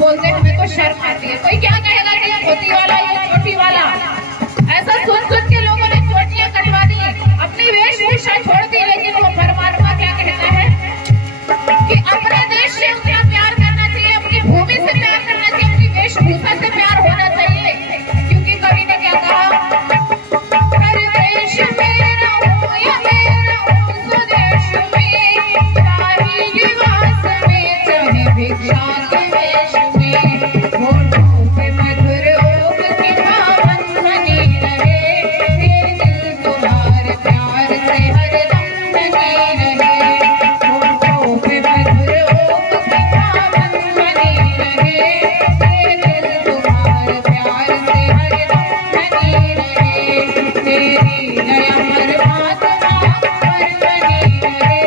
बोलते हमें तो शर्म आती है। कोई क्या कहेगा कि ये छोटी वाला ये छोटी वाला, ऐसा सुन सुन के लोगों ने चोटियां कटवा दी, अपनी वेशभूषा छोड़ दी। लेकिन वो परमात्मा क्या कहता है कि अपने देश से उतना प्यार करना चाहिए, अपनी भूमि से प्यार करना चाहिए, अपनी वेशभूषा से प्यार होना चाहिए। क्योंकि कवि ने क्या कहा, हर देश मेरा हो या मेरा हो, स्वदेश में चाहे निवास में चाहे भिक्षा के वेश में, होठों पे मधुर ओठ की पावन बनी रहे, ये दिल तुम्हारे प्यार से हरदम ढकी रहे। होठों पे मधुर ओठ की पावन बनी रहे, ये दिल तुम्हारे प्यार से हरदम ढकी रहे। तेरी दया हर बात पर बनी रहे,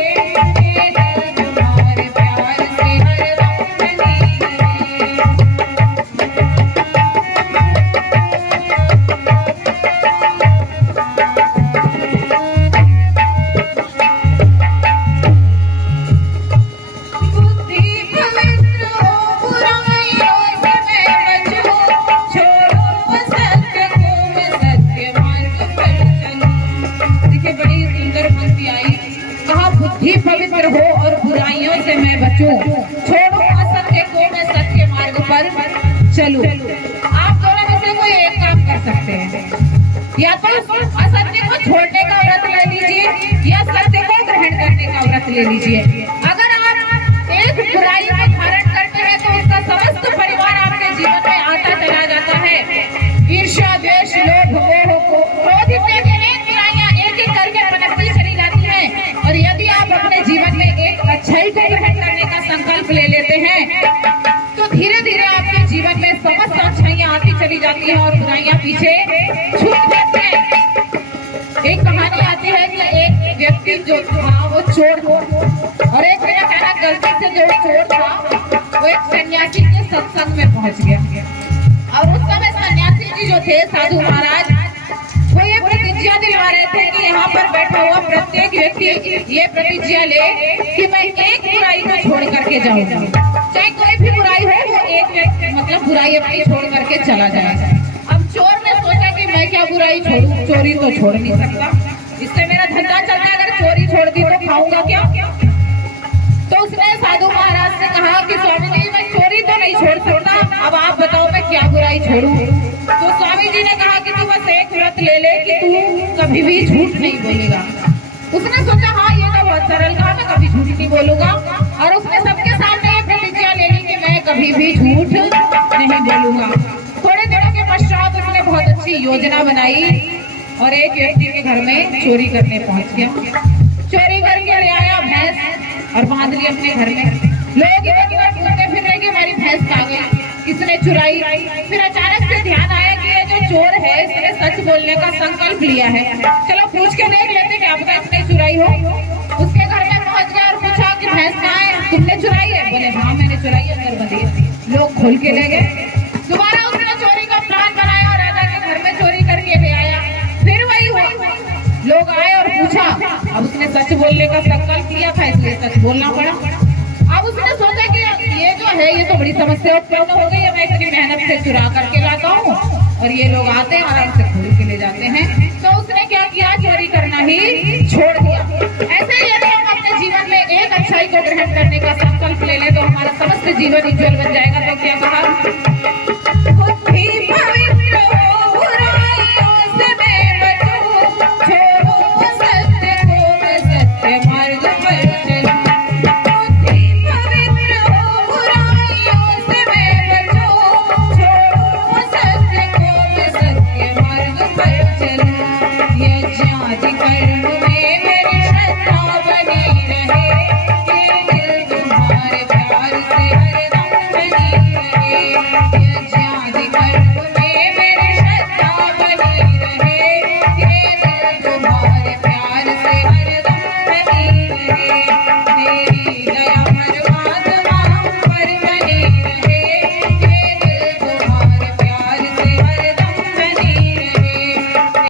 ये दिल तुम्हारे प्यार से हरदम ढकी रहे। बुद्धि पवित्र हो बुराइयों से मैं बचूं, छोड़ो असत्य को मैं सत्य मार्ग पर चलूं। देखिए बड़ी सुंदर पंक्ति आई, कहा बुद्धि पवित्र हो और बुराइयों से मैं बचूं, छोड़ो असत्य को मैं सत्य मार्ग पर चलूं। आप दोनों में से कोई एक काम कर सकते हैं, या तो असत्य को छोड़ने का व्रत ले लीजिए या सत्य को ग्रहण करने का व्रत ले लीजिए। अगर आप एक बुराई को धारण करते हैं तो उसका समस्त परिवार आपके जीवन में आता चला जाता है। ईर्ष्या, द्वेष, लोभ, मोह, क्रोध इत्यादि अनेक बुराइयां एक एक करके पनपती चली जाती हैं। और यदि आप अपने जीवन में एक अच्छाई को ग्रहण करने का संकल्प ले लेते हैं तो धीरे धीरे आपके जीवन में समस्त अच्छाइयां आती चली जाती हैं और बुराइयां पीछे छूट जाती हैं। एक कहानी आती है कि एक व्यक्ति जो था वो चोर था, और एक मेरा कहना गलती से जो चोर था वो एक सन्यासी के सत्संग में पहुंच गया। और उस समय सन्यासी जी जो थे, साधु महाराज, वो ये प्रतिज्ञा दिलवा रहे थे कि यहाँ पर बैठा हुआ प्रत्येक व्यक्ति ये प्रतिज्ञा ले कि मैं एक बुराई को छोड़ करके जाऊंगा, चाहे कोई भी बुराई हो, वो एक व्यक्ति मतलब बुराई अपनी छोड़ करके चला जाएगा। अब चोर ने सोचा कि मैं क्या बुराई छोड़ूं, चोरी तो छोड़ नहीं सकता, इससे मेरा धंधा चलता है, अगर चोरी छोड़ दी तो खाऊंगा क्या। तो उसने साधु महाराज से कहा कि स्वामी जी मैं चोरी तो नहीं छोड़ सकता, अब आप बताओ मैं क्या बुराई छोड़ूं। तो स्वामी जी ने कहा कि तू बस एक व्रत ले ले कि तू कभी भी झूठ नहीं बोलेगा। उसने सोचा हाँ ये तो बहुत सरल कहा, मैं कभी झूठ नहीं बोलूंगा। और उसने सबके सामने ये प्रतिज्ञा ले ली कि मैं कभी भी झूठ नहीं बोलूंगा। थोड़े दिनों के पश्चात उसने बहुत अच्छी योजना बनाई और एक व्यक्ति के घर में चोरी करने पहुंच गया। चोरी करके ले आया भैंस और बांध ली अपने घर में। लोग इधर घूमते फिर रहे कि हमारी भैंस कहाँ गई, किसने चुराई। फिर अचानक से ध्यान आया कि ये जो चोर है इसने सच बोलने का संकल्प लिया है, चलो पूछ के देख लेते क्या पता इसने चुराई हो। उसके घर में पहुंच गया और पूछा कि भैंस कहाँ है, तुमने चुराई है? बोले हाँ मैंने चुराई है, अंदर बंधी है। लोग खोल के ले गए। दोबारा उसने चोरी का प्लान बनाया और राजा के घर में चोरी करके ले आया। फिर वही हुआ, लोग आए और पूछा। अब उसने सच बोलने का संकल्प लिया था इसलिए सच बोलना पड़ा। अब उसने सोचा कि ये जो है ये तो बड़ी समस्या उत्पन्न हो गई है, मैं इतनी मेहनत से चुरा करके लाता हूँ और ये लोग आते हैं आराम से खोल के ले जाते हैं। तो उसने क्या किया, चोरी करना ही छोड़ दिया। ऐसे ही यदि हम अपने जीवन में एक अच्छाई को ग्रहण करने का संकल्प ले लें तो हमारा समस्त जीवन उज्जवल बन जाएगा। तो क्या कहा,